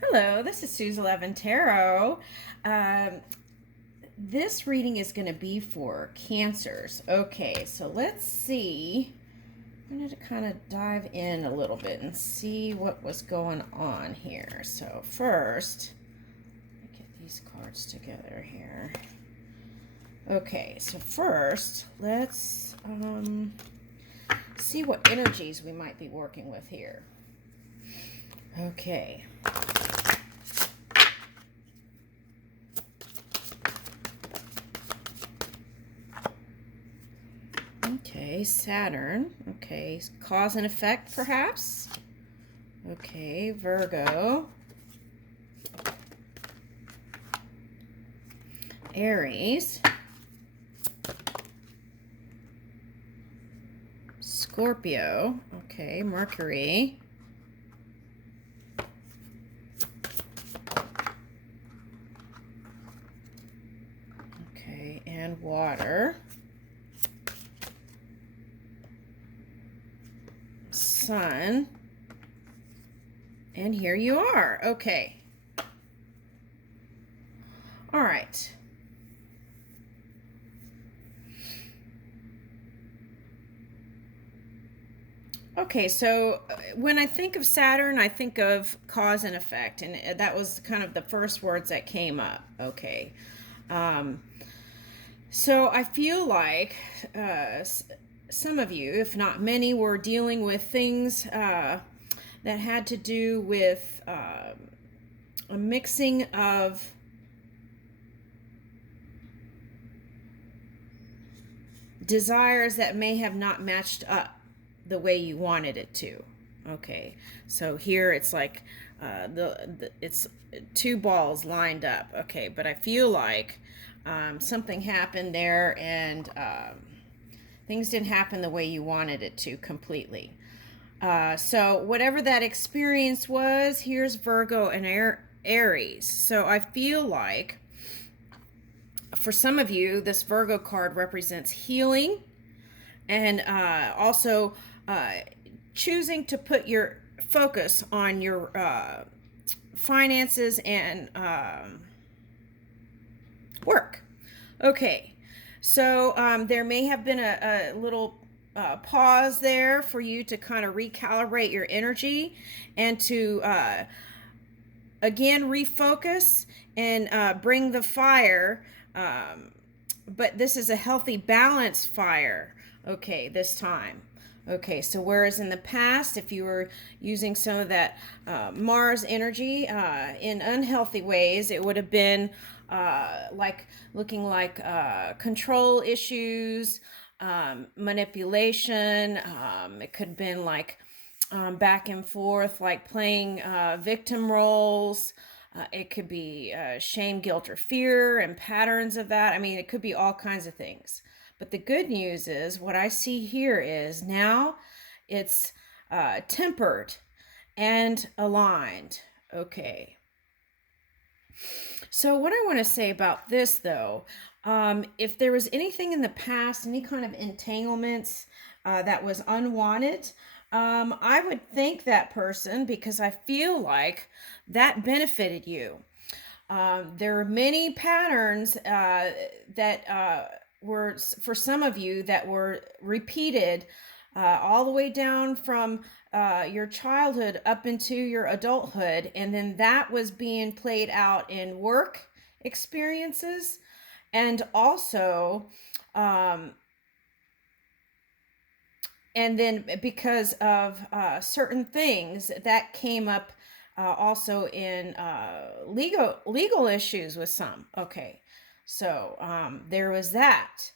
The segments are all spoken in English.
Hello, this is Suze 11 Tarot. Um, this reading is going to be for cancers. Okay, so let's see. I'm going to kind of dive in a little bit and see what was going on here. So first, let me get these cards together here. Okay, so first, let's see what energies we might be working with here. Okay. Okay, Saturn. Okay, cause and effect, perhaps. Okay, Virgo. Aries. Scorpio. Okay, Mercury. Okay, and water. Sun. And here you are. Okay. All right. Okay, so when I think of Saturn, I think of cause and effect, and that was kind of the first words that came up. Okay. Um, so I feel like some of you, if not many, were dealing with things that had to do with a mixing of desires that may have not matched up the way you wanted it to. Okay, so here it's like it's two balls lined up. Okay, but I feel like something happened there, and things didn't happen the way you wanted it to completely. So whatever that experience was, here's Virgo and Aries. So I feel like for some of you, this Virgo card represents healing, and also choosing to put your focus on your finances and work. Okay, so there may have been a little pause there for you to kind of recalibrate your energy and to again refocus and bring the fire. But this is a healthy, balanced fire. Okay, this time. Okay, so whereas in the past, if you were using some of that Mars energy in unhealthy ways, it would have been like looking like control issues, manipulation. It could have been like back and forth, like playing victim roles. It could be shame, guilt, or fear, and patterns of that. I mean, it could be all kinds of things. But the good news is what I see here is now it's tempered and aligned. Okay. So, what I want to say about this, though, if there was anything in the past, any kind of entanglements that was unwanted, I would thank that person because I feel like that benefited you. There are many patterns that were, for some of you, that were repeated all the way down from your childhood up into your adulthood. And then that was being played out in work experiences. And also, and then because of certain things that came up also in legal issues with some. Okay, so there was that.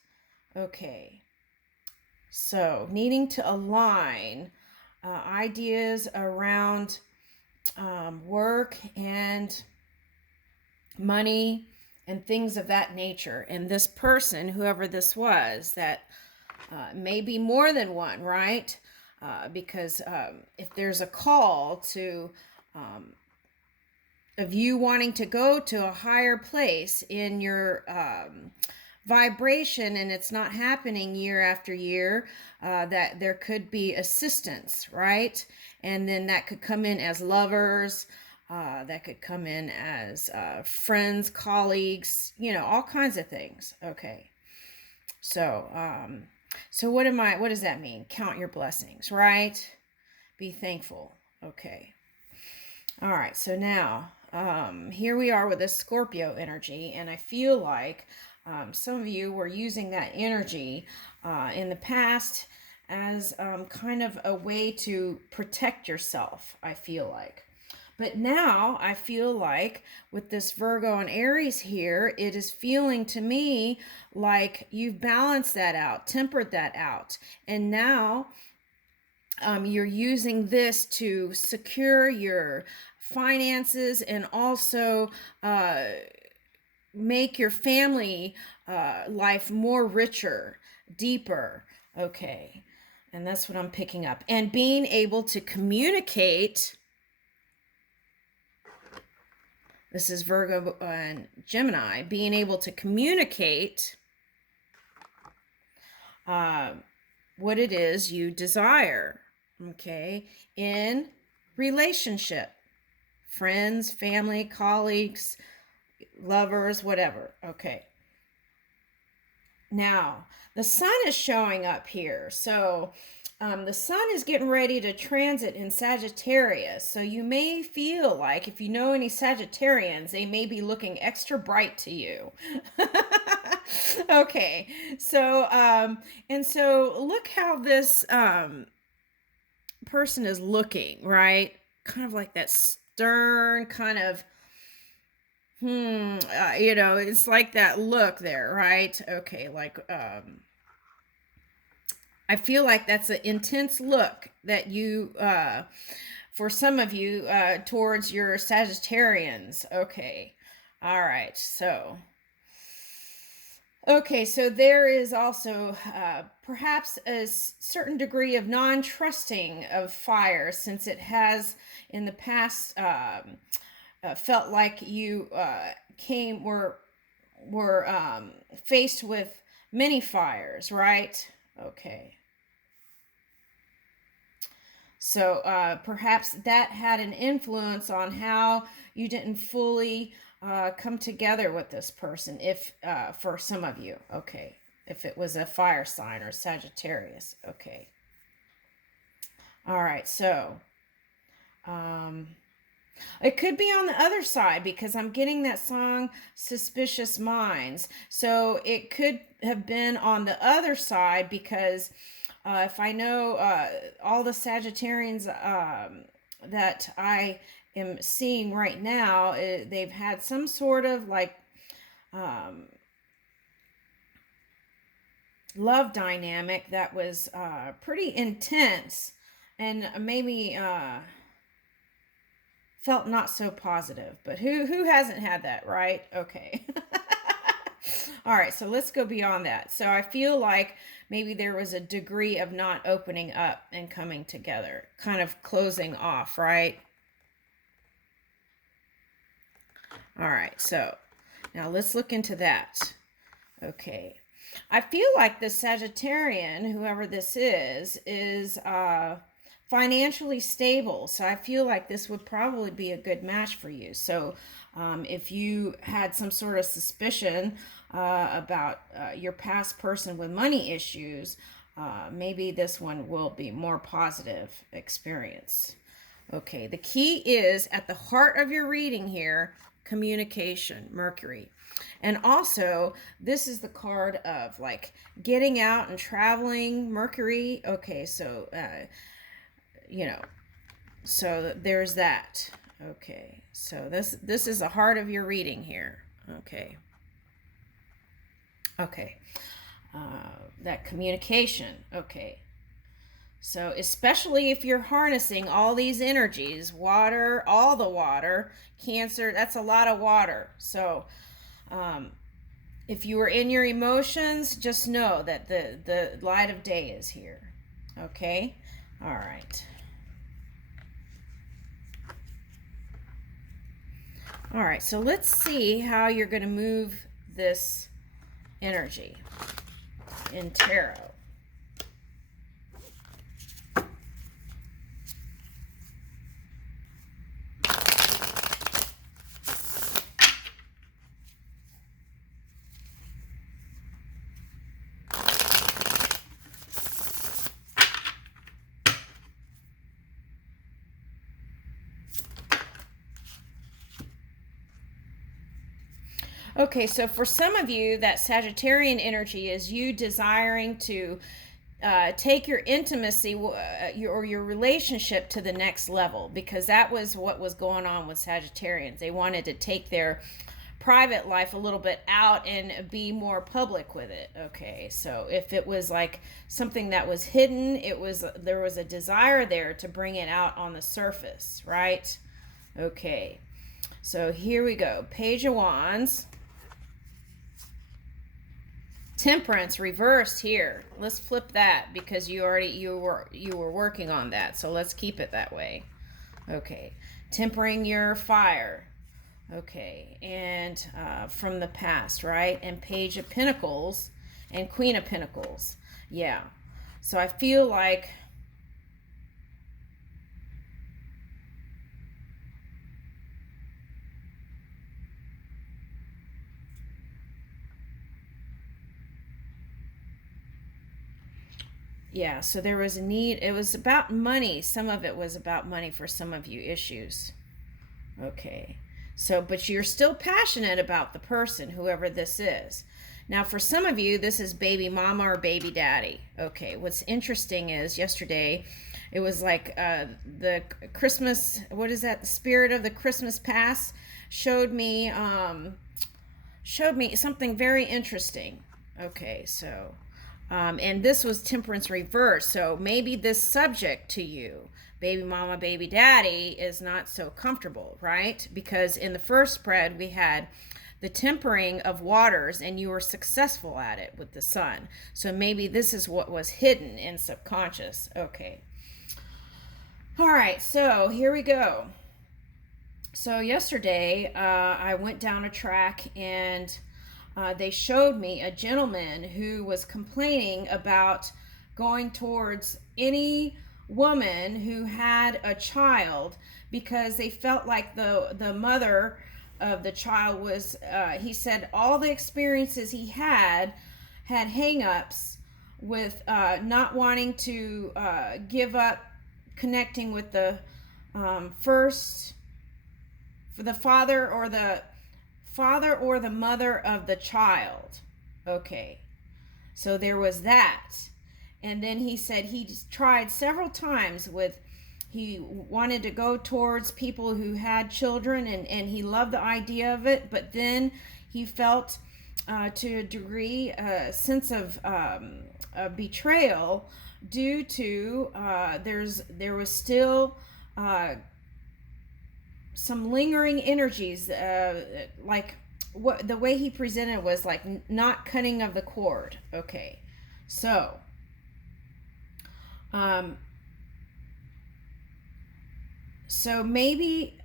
Okay, so needing to align ideas around work and money and things of that nature. And this person, whoever this was, that maybe more than one, right? Because if there's a call to of you wanting to go to a higher place in your vibration, and it's not happening year after year, that there could be assistance, right? And then that could come in as lovers, that could come in as friends, colleagues, you know, all kinds of things. Okay. So, so what does that mean? Count your blessings, right? Be thankful. Okay. All right. So now, here we are with this Scorpio energy, and I feel like some of you were using that energy in the past as kind of a way to protect yourself, I feel like. But now I feel like with this Virgo and Aries here, it is feeling to me like you've balanced that out, tempered that out. And now you're using this to secure your finances and also make your family life more richer, deeper. Okay. And that's what I'm picking up. And being able to communicate. This is Virgo and Gemini, being able to communicate what it is you desire, okay, in relationship, friends, family, colleagues, lovers, whatever, okay. Now, the sun is showing up here, so the sun is getting ready to transit in Sagittarius, so you may feel like, if you know any Sagittarians, they may be looking extra bright to you. Okay, so and so look how this person is looking, right? Kind of like that stern kind of you know, it's like that look there, right? Okay, like I feel like that's an intense look that you for some of you towards your Sagittarians. Okay. All right. So okay, so there is also perhaps a certain degree of non-trusting of fire, since it has in the past felt like you were faced with many fires, right? Okay. So perhaps that had an influence on how you didn't fully come together with this person, if for some of you, okay, if it was a fire sign or Sagittarius, okay. All right, so it could be on the other side, because I'm getting that song Suspicious Minds. So it could have been on the other side, because if I know all the Sagittarians that I am seeing right now, they've had some sort of like love dynamic that was pretty intense, and maybe felt not so positive. But who hasn't had that, right? Okay. All right, so let's go beyond that. So I feel like maybe there was a degree of not opening up and coming together, kind of closing off, right? All right, so now let's look into that. Okay. I feel like the Sagittarian, whoever this is financially stable. So I feel like this would probably be a good match for you. So if you had some sort of suspicion about your past person with money issues, maybe this one will be more positive experience. Okay, the key is at the heart of your reading here, communication, Mercury. And also, this is the card of like getting out and traveling, Mercury. Okay, so you know, so there's that. Okay, so this is the heart of your reading here. Okay. Okay. That communication. Okay. So especially if you're harnessing all these energies, water, all the water, Cancer, that's a lot of water. So if you are in your emotions, just know that the light of day is here. Okay? All right. All right, so let's see how you're going to move this energy in tarot. Okay, so for some of you, that Sagittarian energy is you desiring to take your intimacy or your relationship to the next level, because that was what was going on with Sagittarians. They wanted to take their private life a little bit out and be more public with it. Okay, so if it was like something that was hidden, there was a desire there to bring it out on the surface, right? Okay, so here we go. Page of Wands. Temperance reversed here. Let's flip that, because you were working on that, so let's keep it that way. Okay, tempering your fire. Okay, and from the past, right? And Page of Pentacles and Queen of Pentacles. Yeah, so I feel like yeah, so there was a need. It was about money. Some of it was about money for some of you issues. Okay. So, but you're still passionate about the person, whoever this is. Now, for some of you, this is baby mama or baby daddy. Okay. What's interesting is yesterday, it was like the Christmas, what is that? The spirit of the Christmas past showed me something very interesting. Okay. So, and this was temperance reverse. So maybe this subject to you, baby mama, baby daddy, is not so comfortable, right? Because in the first spread, we had the tempering of waters, and you were successful at it with the sun. So maybe this is what was hidden in subconscious. Okay. All right. So here we go. So yesterday, I went down a track, and they showed me a gentleman who was complaining about going towards any woman who had a child, because they felt like the mother of the child was, he said all the experiences he had hang-ups with not wanting to give up connecting with the first, for the father or the mother of the child. Okay, so there was that. And then he said he tried several times he wanted to go towards people who had children, and he loved the idea of it, but then he felt to a degree a sense of betrayal due to there was still some lingering energies, like what the way he presented was like not cutting of the cord. Okay, so so maybe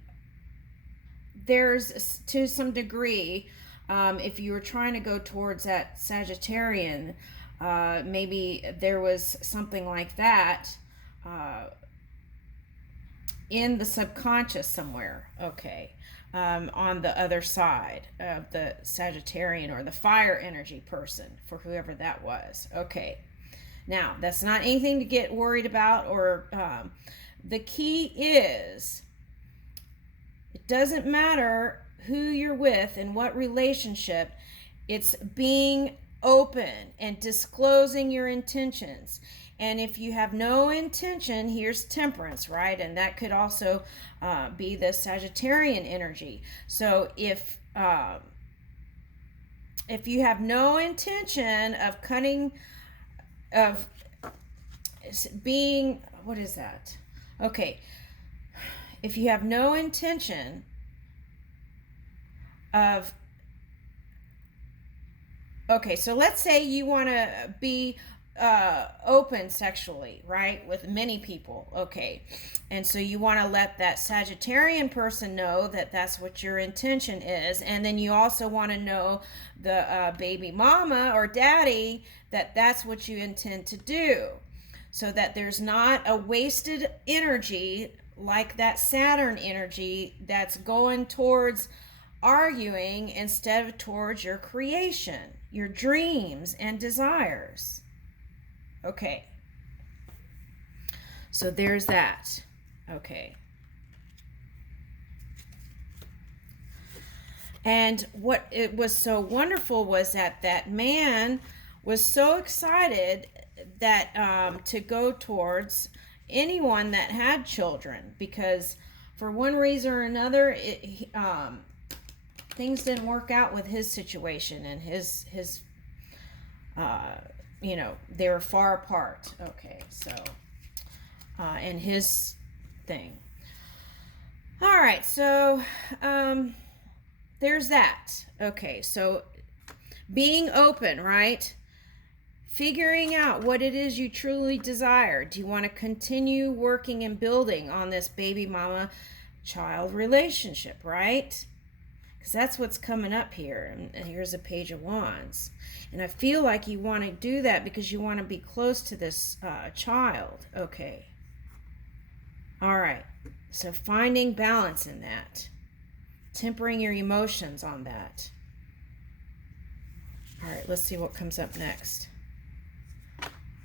there's, to some degree, if you were trying to go towards that Sagittarian, maybe there was something like that in the subconscious somewhere. Okay, on the other side of the Sagittarian or the fire energy person, for whoever that was. Okay, now that's not anything to get worried about, or the key is, it doesn't matter who you're with and what relationship, it's being open and disclosing your intentions. And if you have no intention, here's temperance, right? And that could also be the Sagittarian energy. So if you have no intention of cutting, of being, what is that? Okay, if you have no intention of, okay, so let's say you want to be open sexually, right, with many people. Okay, and so you want to let that Sagittarian person know that that's what your intention is, and then you also want to know the baby mama or daddy that that's what you intend to do, so that there's not a wasted energy like that Saturn energy that's going towards arguing instead of towards your creation, your dreams and desires. Okay, so there's that. Okay, And what it was so wonderful was that that man was so excited that to go towards anyone that had children, because for one reason or another, things didn't work out with his situation, and his they were far apart. Okay, so and his thing. All right, so there's that. Okay, so being open, right? Figuring out what it is you truly desire. Do you want to continue working and building on this baby mama child relationship, right? Because that's what's coming up here. And here's a Page of Wands. And I feel like you want to do that because you want to be close to this child. Okay. All right. So finding balance in that. Tempering your emotions on that. All right, let's see what comes up next.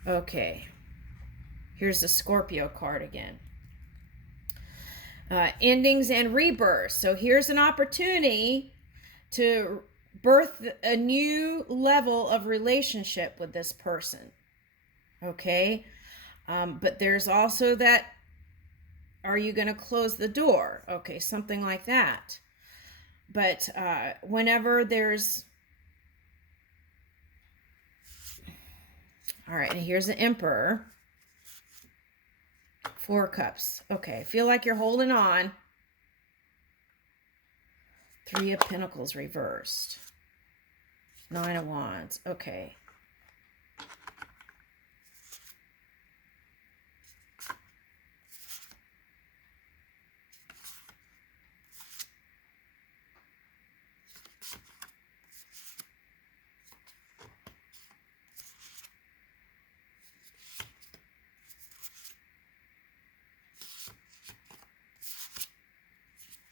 Okay. Here's the Scorpio card again. Endings and rebirth. So here's an opportunity to birth a new level of relationship with this person. Okay. But there's also that, are you going to close the door? Okay, something like that. But whenever there's... All right, and here's the Emperor. 4 cups. Okay, feel like you're holding on. 3 of Pentacles reversed. 9 of Wands. Okay.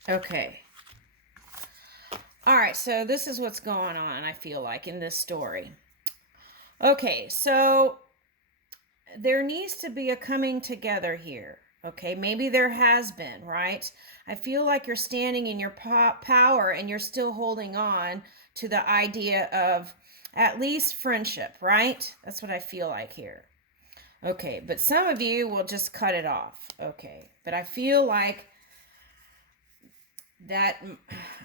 Okay. All right, so this is what's going on, I feel like, in this story. Okay, so there needs to be a coming together here. Okay, maybe there has been, right? I feel like you're standing in your power and you're still holding on to the idea of at least friendship, right? That's what I feel like here. Okay, but some of you will just cut it off. Okay, but I feel like that,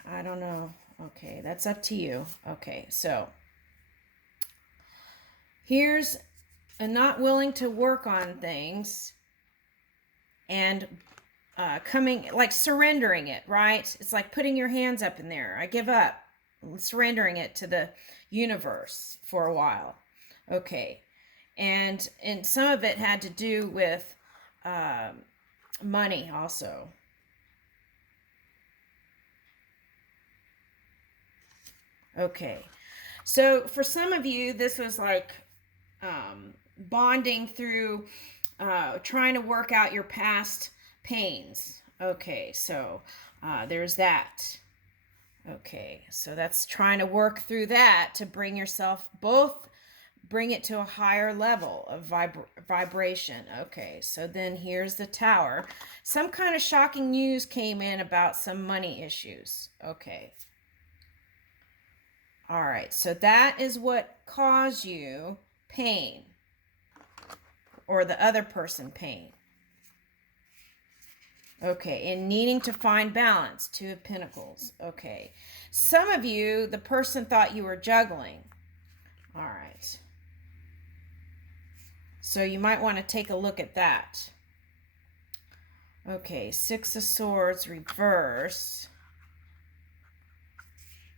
I don't know. Okay, that's up to you. Okay, so here's a not willing to work on things and coming, like surrendering it, right? It's like putting your hands up in there. I give up, surrendering it to the universe for a while. Okay, and some of it had to do with money also. Okay, so for some of you, this was like bonding through trying to work out your past pains. Okay, so there's that. Okay, so that's trying to work through that to bring yourself bring it to a higher level of vibration. Okay, so then here's the Tower. Some kind of shocking news came in about some money issues. Okay. All right, so that is what caused you pain, or the other person pain. Okay, and needing to find balance, 2 of Pentacles. Okay, some of you, the person thought you were juggling. All right, so you might want to take a look at that. Okay, 6 of Swords reversed.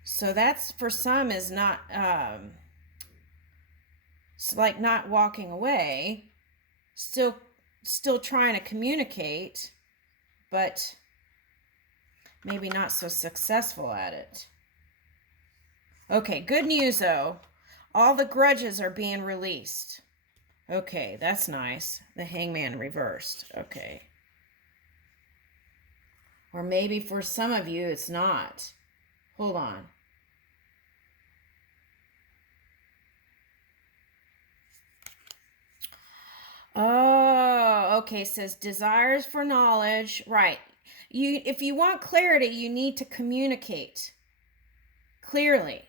So that's, for some, is not, it's like not walking away, still trying to communicate, but maybe not so successful at it. Okay, good news though. All the grudges are being released. Okay, that's nice. The Hangman reversed. Okay. Or maybe for some of you, it's not. Hold on. Oh, okay. It says desires for knowledge. Right. If you want clarity, you need to communicate. clearly.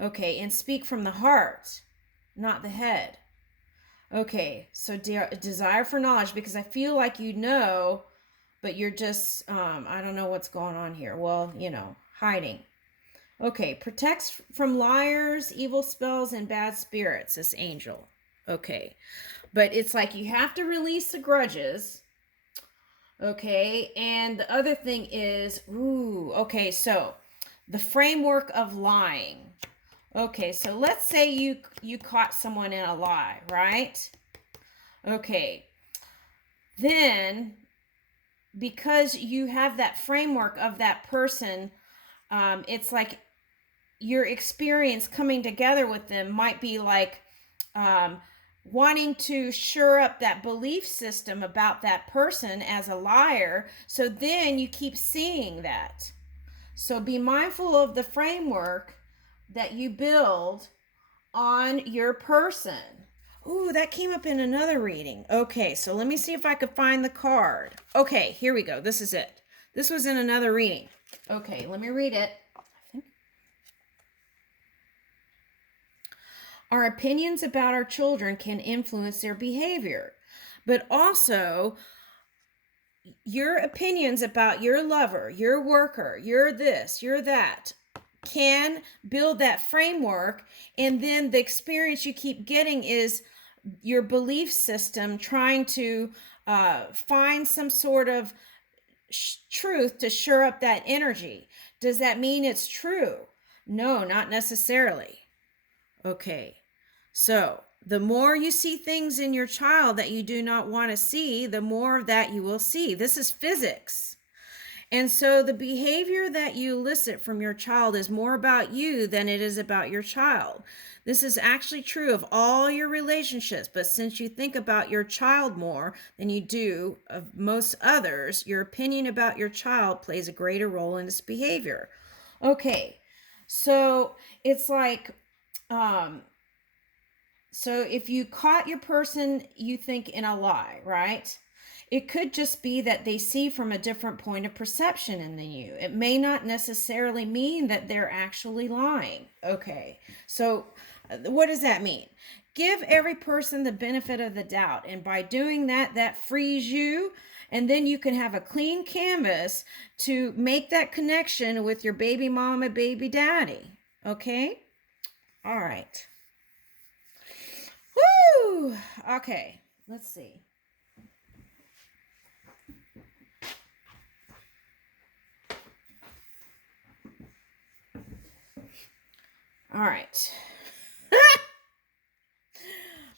Okay, and speak from the heart, not the head. Okay, so desire for knowledge, because I feel like you know, but you're just, I don't know what's going on here. Well, hiding. Okay, protects from liars, evil spells, and bad spirits, this angel. Okay, but it's like you have to release the grudges. Okay, and the other thing is, okay, so the framework of lying. Okay, so let's say you caught someone in a lie, right? Okay, then because you have that framework of that person, it's like your experience coming together with them might be like wanting to shore up that belief system about that person as a liar. So then you keep seeing that. So be mindful of the framework that you build on your person. Ooh, that came up in another reading. Okay, so let me see if I could find the card. Okay, here we go. This is it. This was in another reading. Okay, let me read it. Our opinions about our children can influence their behavior, but also your opinions about your lover, your worker, your this, your that, can build that framework, and then the experience you keep getting is your belief system trying to find some sort of truth to shore up that energy. Does that mean it's true? No, not necessarily. Okay, so the more you see things in your child that you do not want to see, the more of that you will see. This is physics. And so the behavior that you elicit from your child is more about you than it is about your child. This is actually true of all your relationships, but since you think about your child more than you do of most others, your opinion about your child plays a greater role in this behavior. Okay, so it's like, so if you caught your person, you think in a lie, right? It could just be that they see from a different point of perception than you. It may not necessarily mean that they're actually lying. Okay, so what does that mean? Give every person the benefit of the doubt. And by doing that, that frees you. And then you can have a clean canvas to make that connection with your baby mama, baby daddy. Okay? All right. Woo! Okay, let's see. All right.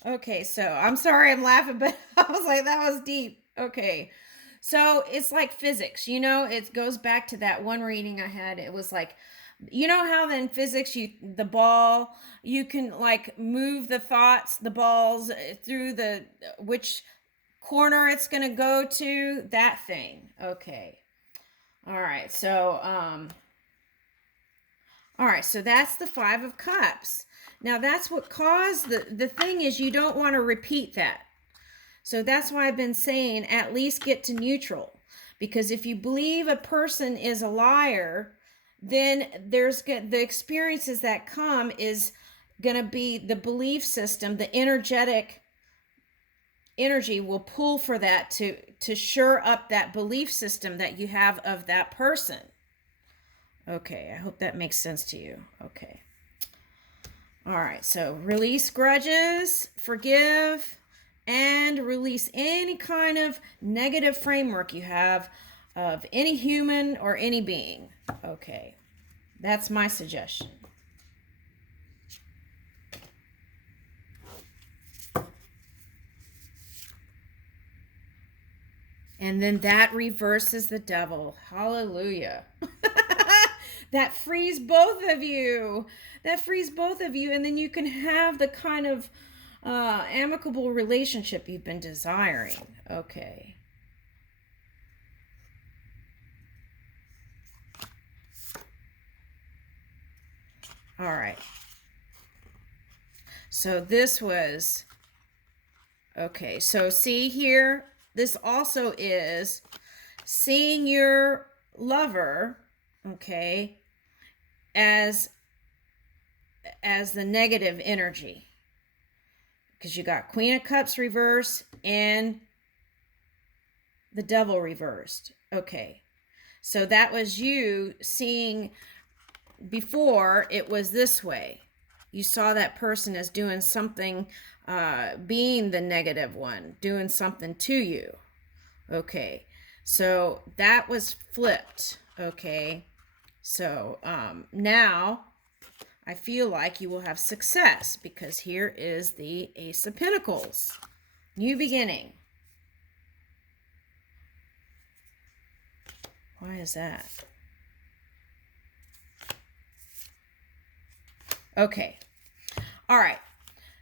Okay, so I'm sorry I'm laughing, but I was like, that was deep. Okay. So it's like physics, it goes back to that one reading I had. It was like, how in physics the ball, you can like move the balls through which corner it's going to go to, that thing. Okay. All right. So all right, so that's the Five of Cups. Now that's what caused the thing is you don't want to repeat that. So that's why I've been saying at least get to neutral. Because if you believe a person is a liar, then there's the experiences that come is going to be the belief system, the energetic energy will pull for that to shore up that belief system that you have of that person. Okay, I hope that makes sense to you. Okay. All right, so release grudges, forgive, and release any kind of negative framework you have of any human or any being. Okay, that's my suggestion. And then that reverses the devil. Hallelujah. That frees both of you. That frees both of you. And then you can have the kind of amicable relationship you've been desiring. Okay. All right. So this was, okay. So see here, this also is seeing your lover, okay, as the negative energy, because you got Queen of Cups reversed and the Devil reversed. Okay, so that was you seeing. Before, it was this way. You saw that person as doing something, being the negative one, doing something to you. Okay, so that was flipped. Okay, so now I feel like you will have success, because here is the Ace of Pentacles. New beginning. Why is that? Okay. All right.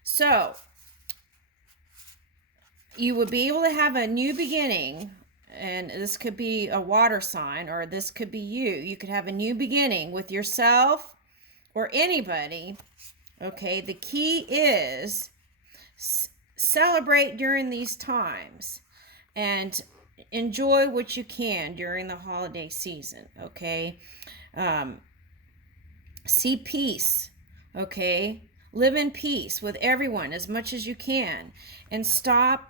So you would be able to have a new beginning, and this could be a water sign, or this could be you. You could have a new beginning with yourself or anybody. Okay. The key is celebrate during these times and enjoy what you can during the holiday season. Okay. See peace. Okay. Live in peace with everyone as much as you can, and stop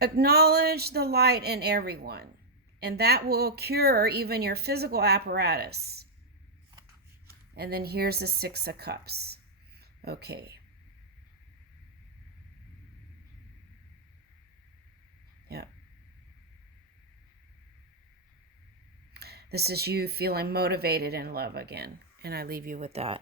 acknowledge the light in everyone, and that will cure even your physical apparatus. And then here's the Six of Cups. Okay. Yep. This is you feeling motivated in love again. And I leave you with that.